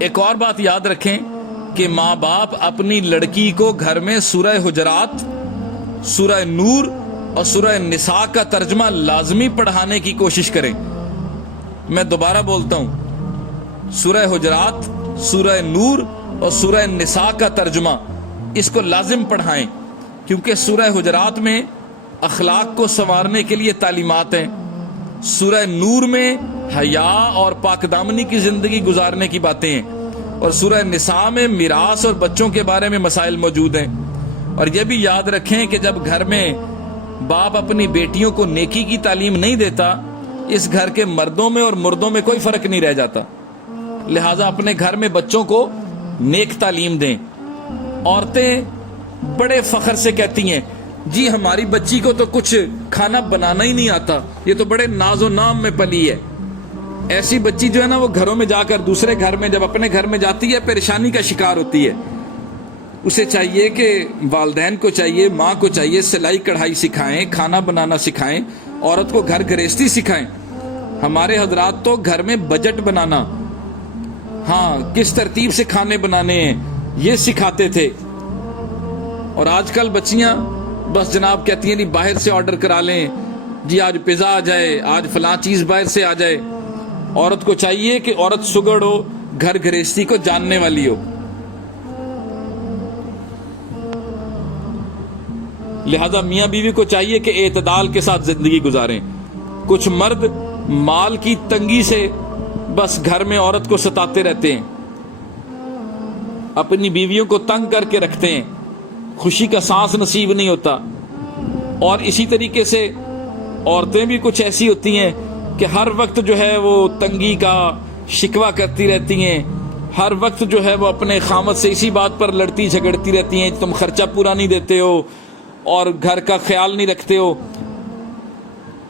ایک اور بات یاد رکھیں کہ ماں باپ اپنی لڑکی کو گھر میں سورہ حجرات، سورہ نور اور سورہ نساء کا ترجمہ لازمی پڑھانے کی کوشش کریں۔ میں دوبارہ بولتا ہوں، سورہ حجرات، سورہ نور اور سورہ نساء کا ترجمہ اس کو لازم پڑھائیں، کیونکہ سورہ حجرات میں اخلاق کو سنوارنے کے لیے تعلیمات ہیں، سورہ نور میں حیا اور پاک دامنی کی زندگی گزارنے کی باتیں ہیں، اور سورہ نساء میں میراث اور بچوں کے بارے میں مسائل موجود ہیں۔ اور یہ بھی یاد رکھیں کہ جب گھر میں باپ اپنی بیٹیوں کو نیکی کی تعلیم نہیں دیتا، اس گھر کے مردوں میں اور مردوں میں کوئی فرق نہیں رہ جاتا۔ لہٰذا اپنے گھر میں بچوں کو نیک تعلیم دیں۔ عورتیں بڑے فخر سے کہتی ہیں، جی ہماری بچی کو تو کچھ کھانا بنانا ہی نہیں آتا، یہ تو بڑے ناز و نام میں پلی ہے۔ ایسی بچی جو ہے نا، وہ گھروں میں جا کر دوسرے گھر میں جب اپنے گھر میں جاتی ہے پریشانی کا شکار ہوتی ہے۔ اسے چاہیے کہ والدین کو چاہیے، ماں کو چاہیے سلائی کڑھائی سکھائیں، کھانا بنانا سکھائیں، عورت کو گھر گھریستی سکھائیں۔ ہمارے حضرات تو گھر میں بجٹ بنانا، ہاں کس ترتیب سے کھانے بنانے ہیں، یہ سکھاتے تھے۔ اور آج کل بچیاں بس جناب کہتی ہیں نہیں باہر سے آرڈر کرا لیں، جی آج پیزا آ جائے، آج فلاں چیز باہر سے آ جائے۔ عورت کو چاہیے کہ عورت سگڑ ہو، گھر گھریستی کو جاننے والی ہو۔ لہذا میاں بیوی کو چاہیے کہ اعتدال کے ساتھ زندگی گزاریں۔ کچھ مرد مال کی تنگی سے بس گھر میں عورت کو ستاتے رہتے ہیں، اپنی بیویوں کو تنگ کر کے رکھتے ہیں، خوشی کا سانس نصیب نہیں ہوتا۔ اور اسی طریقے سے عورتیں بھی کچھ ایسی ہوتی ہیں کہ ہر وقت جو ہے وہ تنگی کا شکوہ کرتی رہتی ہیں، ہر وقت جو ہے وہ اپنے خامد سے اسی بات پر لڑتی جھگڑتی رہتی ہیں، تم خرچہ پورا نہیں دیتے ہو اور گھر کا خیال نہیں رکھتے ہو۔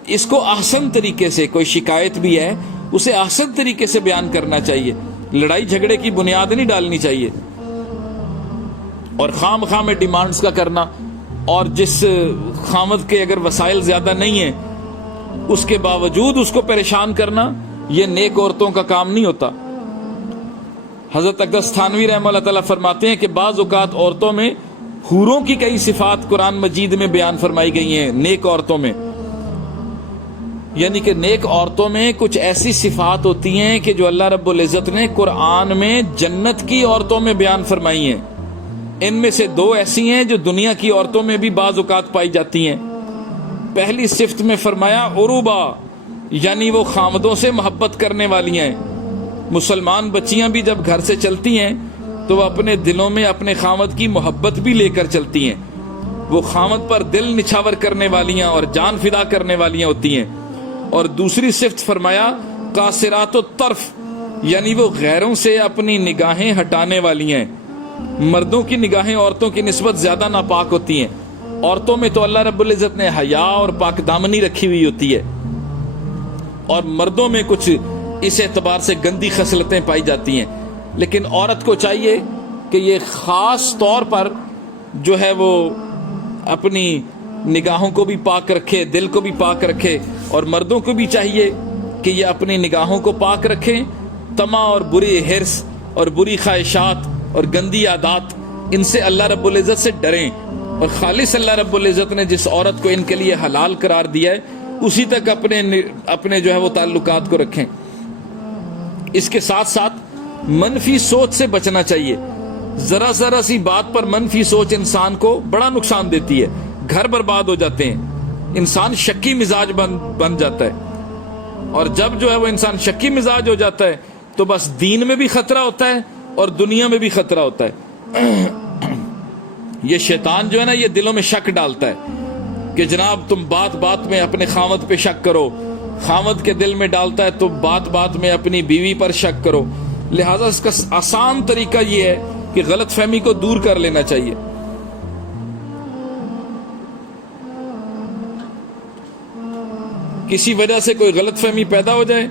اس کو احسن طریقے سے، کوئی شکایت بھی ہے اسے احسن طریقے سے بیان کرنا چاہیے، لڑائی جھگڑے کی بنیاد نہیں ڈالنی چاہیے۔ اور خام خواہ میں ڈیمانڈز کا کرنا، اور جس خامد کے اگر وسائل زیادہ نہیں ہیں اس کے باوجود اس کو پریشان کرنا، یہ نیک عورتوں کا کام نہیں ہوتا۔ حضرت اقدس تھانوی رحمہ اللہ تعالیٰ فرماتے ہیں کہ بعض اوقات عورتوں میں حوروں کی کئی صفات قرآن مجید میں بیان فرمائی گئی ہیں نیک عورتوں میں، یعنی کہ نیک عورتوں میں کچھ ایسی صفات ہوتی ہیں کہ جو اللہ رب العزت نے قرآن میں جنت کی عورتوں میں بیان فرمائی ہیں۔ ان میں سے دو ایسی ہیں جو دنیا کی عورتوں میں بھی بعض اوقات پائی جاتی ہیں۔ پہلی صفت میں فرمایا عروبہ، یعنی وہ خامدوں سے محبت کرنے والی ہیں۔ مسلمان بچیاں بھی جب گھر سے چلتی ہیں تو وہ اپنے دلوں میں اپنے خامد کی محبت بھی لے کر چلتی ہیں، وہ خامد پر دل نچھاور کرنے والیاں اور جان فدا کرنے والیاں ہوتی ہیں۔ اور دوسری صفت فرمایا قاصرات الطرف، یعنی وہ غیروں سے اپنی نگاہیں ہٹانے والی ہیں۔ مردوں کی نگاہیں عورتوں کی نسبت زیادہ ناپاک ہوتی ہیں، عورتوں میں تو اللہ رب العزت نے حیا اور پاک دامنی رکھی ہوئی ہوتی ہے، اور مردوں میں کچھ اس اعتبار سے گندی خصلتیں پائی جاتی ہیں۔ لیکن عورت کو چاہیے کہ یہ خاص طور پر جو ہے وہ اپنی نگاہوں کو بھی پاک رکھے، دل کو بھی پاک رکھے، اور مردوں کو بھی چاہیے کہ یہ اپنی نگاہوں کو پاک رکھیں، طمع اور بری حرص اور بری خواہشات اور گندی عادات ان سے اللہ رب العزت سے ڈریں، اور خالص اللہ رب العزت نے جس عورت کو ان کے لیے حلال قرار دیا ہے اسی تک اپنے جو ہے وہ تعلقات کو رکھیں۔ اس کے ساتھ ساتھ منفی سوچ سے بچنا چاہیے۔ ذرا ذرا سی بات پر منفی سوچ انسان کو بڑا نقصان دیتی ہے، گھر برباد ہو جاتے ہیں، انسان شکی مزاج بن جاتا ہے، اور جب جو ہے وہ انسان شکی مزاج ہو جاتا ہے تو بس دین میں بھی خطرہ ہوتا ہے اور دنیا میں بھی خطرہ ہوتا ہے۔ یہ شیطان جو ہے نا، یہ دلوں میں شک ڈالتا ہے کہ جناب تم بات بات میں اپنے خامد پہ شک کرو، خامد کے دل میں ڈالتا ہے تو بات بات میں اپنی بیوی پر شک کرو۔ لہذا اس کا آسان طریقہ یہ ہے کہ غلط فہمی کو دور کر لینا چاہیے۔ کسی وجہ سے کوئی غلط فہمی پیدا ہو جائے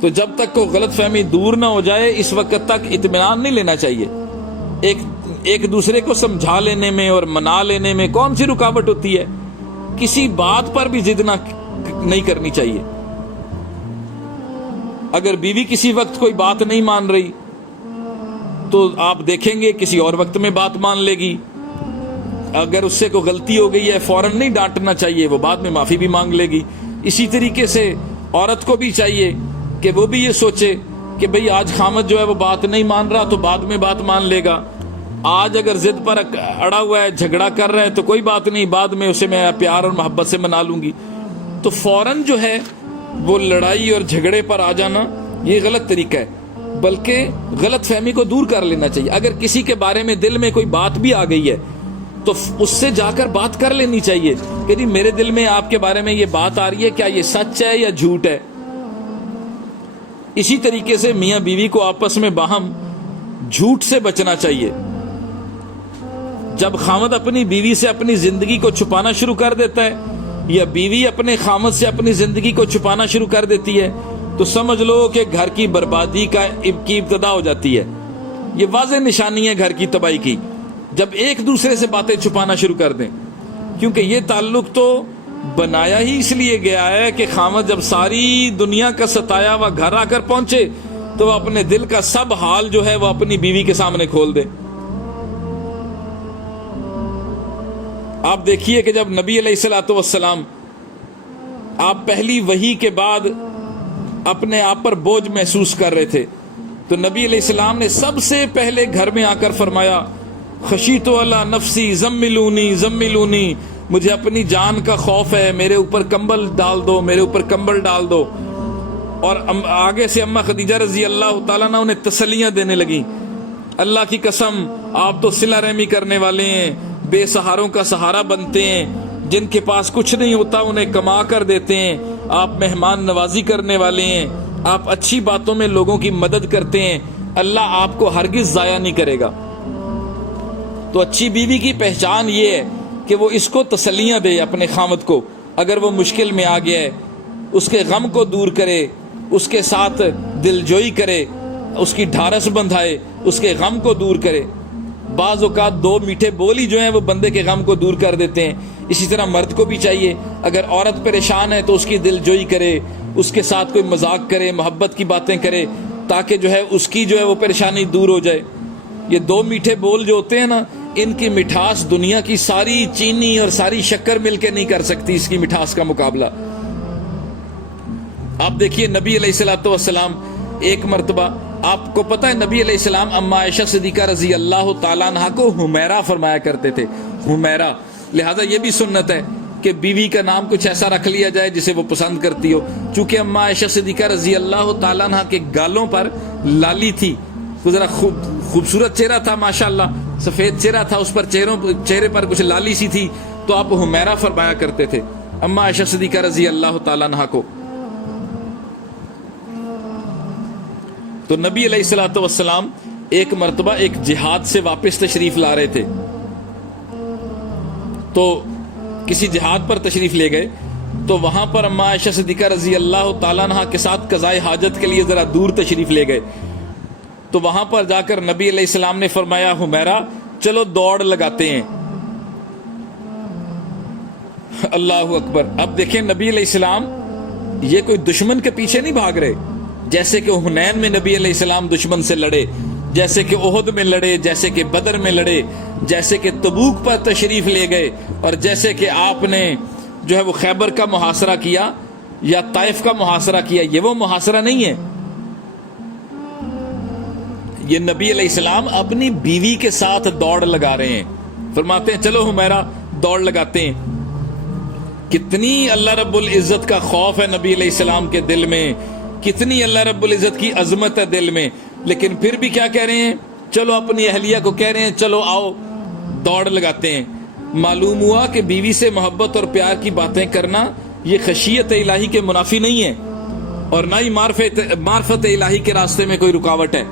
تو جب تک کوئی غلط فہمی دور نہ ہو جائے اس وقت تک اطمینان نہیں لینا چاہیے۔ ایک دوسرے کو سمجھا لینے میں اور منا لینے میں کون سی رکاوٹ ہوتی ہے؟ کسی بات پر بھی ضد نہیں کرنی چاہیے۔ اگر بیوی کسی وقت کوئی بات نہیں مان رہی تو آپ دیکھیں گے کسی اور وقت میں بات مان لے گی. اگر اس سے کوئی غلطی ہو گئی ہے فوراً نہیں ڈانٹنا چاہیے, وہ بعد میں معافی بھی مانگ لے گی. اسی طریقے سے عورت کو بھی چاہیے کہ وہ بھی یہ سوچے کہ بھئی آج خامد جو ہے وہ بات نہیں مان رہا تو بعد میں بات مان لے گا. آج اگر ضد پر اڑا ہوا ہے, جھگڑا کر رہا ہے, تو کوئی بات نہیں, بعد میں اسے میں پیار اور محبت سے منا لوں گی. تو فوراً جو ہے وہ لڑائی اور جھگڑے پر آ جانا یہ غلط طریقہ ہے, بلکہ غلط فہمی کو دور کر لینا چاہیے. اگر کسی کے بارے میں دل میں کوئی بات بھی آ گئی ہے تو اس سے جا کر بات کر لینی چاہیے کہ جی میرے دل میں آپ کے بارے میں یہ بات آ رہی ہے, کیا یہ سچ ہے یا جھوٹ ہے. اسی طریقے سے میاں بیوی کو آپس میں باہم جھوٹ سے بچنا چاہیے. جب خامد اپنی بیوی سے اپنی زندگی کو چھپانا شروع کر دیتا ہے یا بیوی اپنے خامد سے اپنی زندگی کو چھپانا شروع کر دیتی ہے تو سمجھ لو کہ گھر کی بربادی کی ابتدا ہو جاتی ہے. یہ واضح نشانی ہے گھر کی تباہی کی, جب ایک دوسرے سے باتیں چھپانا شروع کر دیں. کیونکہ یہ تعلق تو بنایا ہی اس لیے گیا ہے کہ خامد جب ساری دنیا کا ستایا ہوا گھر آ کر پہنچے تو وہ اپنے دل کا سب حال جو ہے وہ اپنی بیوی کے سامنے کھول دے. آپ دیکھیے کہ جب نبی علیہ الصلوۃ والسلام آپ پہلی وحی کے بعد اپنے آپ پر بوجھ محسوس کر رہے تھے تو نبی علیہ السلام نے سب سے پہلے گھر میں آ کر فرمایا خشیت علی نفسی زملونی زملونی, مجھے اپنی جان کا خوف ہے, میرے اوپر کمبل ڈال دو, میرے اوپر کمبل ڈال دو. اور آگے سے اماں خدیجہ رضی اللہ تعالیٰ عنہ انہیں تسلیاں دینے لگیں, اللہ کی قسم آپ تو صلہ رحمی کرنے والے ہیں, بے سہاروں کا سہارا بنتے ہیں, جن کے پاس کچھ نہیں ہوتا انہیں کما کر دیتے ہیں, آپ مہمان نوازی کرنے والے ہیں, آپ اچھی باتوں میں لوگوں کی مدد کرتے ہیں, اللہ آپ کو ہرگز ضائع نہیں کرے گا. تو اچھی بیوی کی پہچان یہ ہے کہ وہ اس کو تسلیاں دے اپنے خامد کو, اگر وہ مشکل میں آ گیا ہے اس کے غم کو دور کرے, اس کے ساتھ دل جوئی کرے, اس کی ڈھارس بندھائے, اس کے غم کو دور کرے. بعض اوقات دو میٹھے بول ہی جو ہیں وہ بندے کے غم کو دور کر دیتے ہیں. اسی طرح مرد کو بھی چاہیے اگر عورت پریشان ہے تو اس کی دل جوئی کرے, اس کے ساتھ کوئی مذاق کرے, محبت کی باتیں کرے, تاکہ جو ہے اس کی جو ہے وہ پریشانی دور ہو جائے. یہ دو میٹھے بول جو ہوتے ہیں نا, ان کی مٹھاس دنیا کی ساری چینی اور ساری شکر مل کے نہیں کر سکتی اس کی مٹھاس کا مقابلہ. آپ دیکھیے نبی علیہ الصلوۃ والسلام ایک مرتبہ, آپ کو پتہ ہے نبی علیہ السلام اما عائشہ صدیقہ رضی اللہ تعالیٰ عنہ کو حمیرہ فرمایا کرتے تھے, حمیرہ. لہذا یہ بھی سنت ہے کہ بیوی کا نام کچھ ایسا رکھ لیا جائے جسے وہ پسند کرتی ہو. چونکہ اما عائشہ صدیقہ رضی اللہ تعالیٰ عنہ کے گالوں پر لالی تھی, ذرا خوبصورت چہرہ تھا ماشاءاللہ, سفید چہرہ تھا, اس پر چہرے پر کچھ لالی سی تھی, تو آپ حمیرہ فرمایا کرتے تھے اما عائشہ صدیقہ رضی اللہ تعالیٰ عنہ کو. تو نبی علیہ الصلوۃ والسلام ایک مرتبہ ایک جہاد سے واپس تشریف لا رہے تھے, تو کسی جہاد پر تشریف لے گئے, تو وہاں پر اما عائشہ صدیقہ رضی اللہ تعالیٰ عنہ کے ساتھ قضائے حاجت کے لیے ذرا دور تشریف لے گئے. تو وہاں پر جا کر نبی علیہ السلام نے فرمایا حمیرہ چلو دوڑ لگاتے ہیں. اللہ اکبر. اب دیکھیں نبی علیہ السلام یہ کوئی دشمن کے پیچھے نہیں بھاگ رہے, جیسے کہ حنین میں نبی علیہ السلام دشمن سے لڑے, جیسے کہ احد میں لڑے, جیسے کہ بدر میں لڑے, جیسے کہ تبوک پر تشریف لے گئے, اور جیسے کہ آپ نے جو ہے وہ خیبر کا محاصرہ کیا یا طائف کا محاصرہ کیا. یہ وہ محاصرہ نہیں ہے, یہ نبی علیہ السلام اپنی بیوی کے ساتھ دوڑ لگا رہے ہیں. فرماتے ہیں چلو حمیرہ دوڑ لگاتے ہیں. کتنی اللہ رب العزت کا خوف ہے نبی علیہ السلام کے دل میں, کتنی اللہ رب العزت کی عظمت ہے دل میں, لیکن پھر بھی کیا کہہ رہے ہیں, چلو اپنی اہلیہ کو کہہ رہے ہیں چلو آؤ دوڑ لگاتے ہیں. معلوم ہوا کہ بیوی سے محبت اور پیار کی باتیں کرنا یہ خشیت الہی کے منافی نہیں ہے, اور نہ ہی معرفت الہی کے راستے میں کوئی رکاوٹ ہے.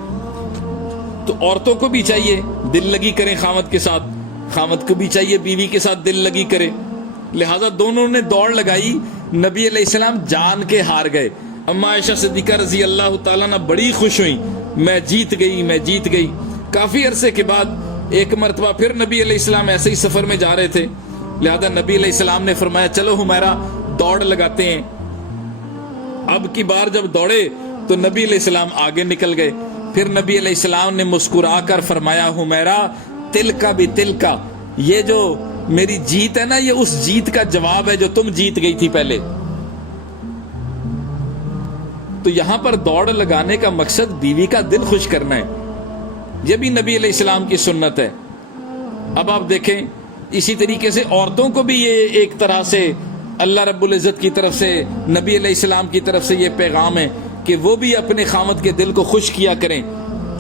تو عورتوں کو بھی چاہیے دل لگی کریں خامد کے ساتھ, خامد کو بھی چاہیے بیوی کے ساتھ دل لگی کرے. لہذا دونوں نے دوڑ لگائی, نبی علیہ السلام جان کے ہار گئے. اما عائشہ صدیقہ رضی اللہ تعالیٰ عنہ بڑی خوش ہوئی, میں جیت گئی, میں جیت گئی. کافی عرصے کے بعد ایک مرتبہ پھر نبی علیہ السلام ایسے ہی سفر میں جا رہے تھے, لہذا نبی علیہ السلام نے فرمایا چلو حمیرہ دوڑ لگاتے ہیں. اب کی بار جب دوڑے تو نبی علیہ السلام آگے نکل گئے, پھر نبی علیہ السلام نے مسکرا کر فرمایا حمیرہ تل کا بھی تل کا، یہ جو میری جیت ہے نا یہ اس جیت کا جواب ہے جو تم جیت گئی تھی پہلے۔ تو یہاں پر دوڑ لگانے کا مقصد بیوی کا دل خوش کرنا ہے، یہ بھی نبی علیہ السلام کی سنت ہے۔ اب آپ دیکھیں اسی طریقے سے عورتوں کو بھی یہ ایک طرح سے اللہ رب العزت کی طرف سے، نبی علیہ السلام کی طرف سے یہ پیغام ہے کہ وہ بھی اپنے خامد کے دل کو خوش کیا کریں،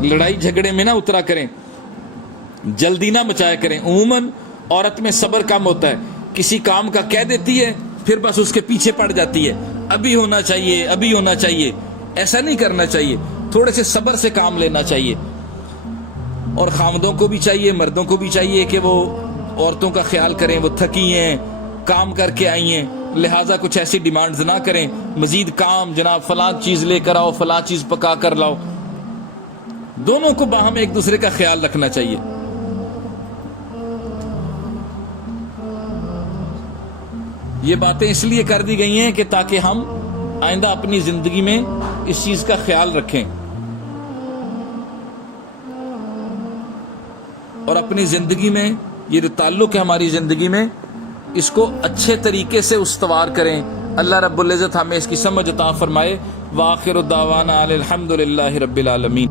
لڑائی جھگڑے میں نہ اترا کریں، جلدی نہ مچایا کریں۔ عموماً عورت میں صبر کم ہوتا ہے، کسی کام کا کہہ دیتی ہے پھر بس اس کے پیچھے پڑ جاتی ہے، ابھی ہونا چاہیے ابھی ہونا چاہیے۔ ایسا نہیں کرنا چاہیے، تھوڑے سے صبر سے کام لینا چاہیے۔ اور خامدوں کو بھی چاہیے، مردوں کو بھی چاہیے کہ وہ عورتوں کا خیال کریں، وہ تھکی ہیں، کام کر کے آئی ہیں، لہٰذا کچھ ایسی ڈیمانڈز نہ کریں، مزید کام، جناب فلاں چیز لے کر آؤ، فلاں چیز پکا کر لاؤ۔ دونوں کو باہم ایک دوسرے کا خیال رکھنا چاہیے۔ یہ باتیں اس لیے کر دی گئی ہیں کہ تاکہ ہم آئندہ اپنی زندگی میں اس چیز کا خیال رکھیں اور اپنی زندگی میں یہ جو تعلق ہے ہماری زندگی میں اس کو اچھے طریقے سے استوار کریں۔ اللہ رب العزت ہمیں اس کی سمجھ عطا فرمائے۔ وآخر دعوانا الحمد للہ رب العالمین۔